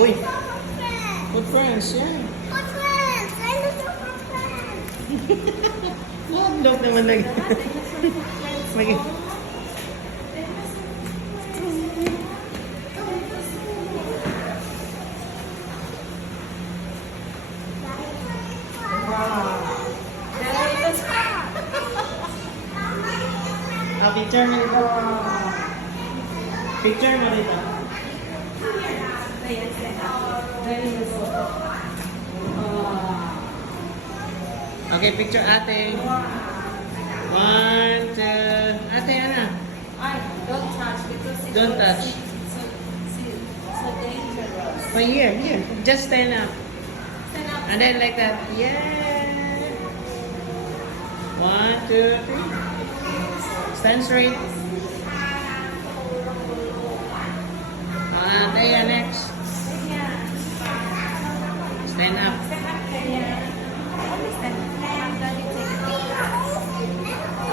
Uy! Good friends, yeah. Good friends! I look for good friends! Hotdog naman nag... Mag... Picture mo dito. Picture mo dito. Okay, picture ate. 1, 2. Ate, Ana. Don't touch because it's Don't touch. so dangerous. Oh, here. Just stand up. Stand up. And then like that. Yeah. 1, 2, 3. Stand straight. Taya, next. Stand up.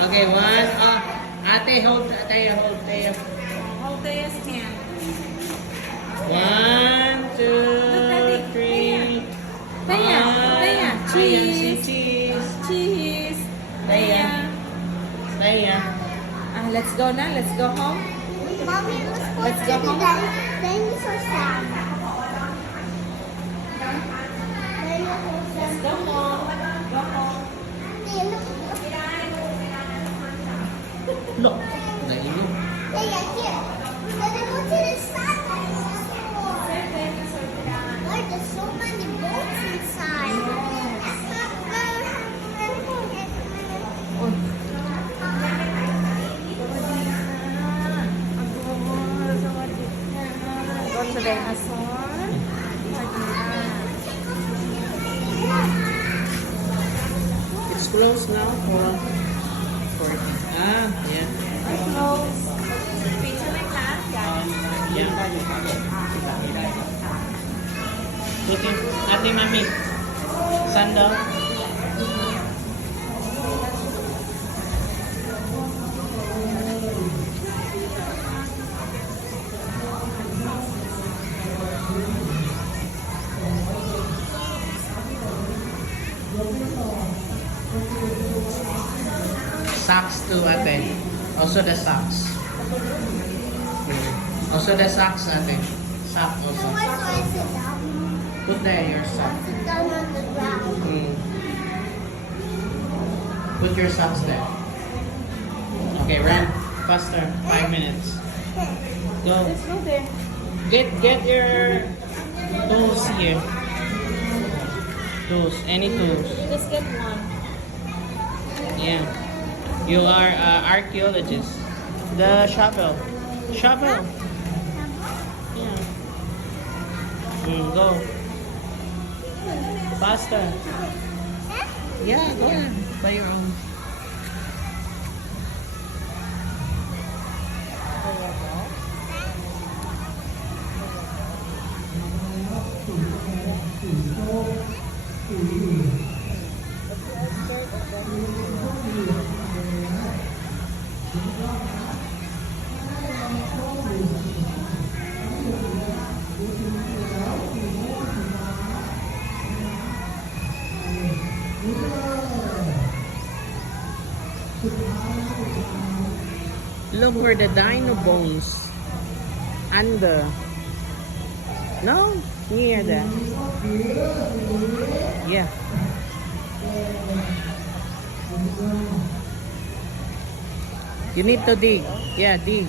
Okay, 1. Ate, hold. Taya, hold. Taya. Hold Taya's hand. 1, 2, 3. Taya, cheese. Cheese. Cheese. Taya. Taya. Let's go now. Let's go home. Mommy, Let's go home. Dinosaur sound. Let's go home. Go home. Look. Nainom. Here. Let me go to the side. Why there's so many boats inside? Go to dinosaur. It's closed now for yeah. Close. Picture like that. Yeah. Okay. Ate, mami. Sandal. Socks too, ate. Also the socks. Also the socks, ate. Sock also. Why do I sit down? Put there your sock. Sit down on the ground. Put your socks there. Okay, run faster. 5 minutes. Go. Let's go there. Get your tools here. Tools. Any tools. You just get one. Yeah. You are archaeologist. The shovel. Shovel. Yeah. Go. Faster. Yeah, go ahead. By your own. Look for the dino bones. Under. No? Near that. Yeah. You need to dig. Yeah, dig.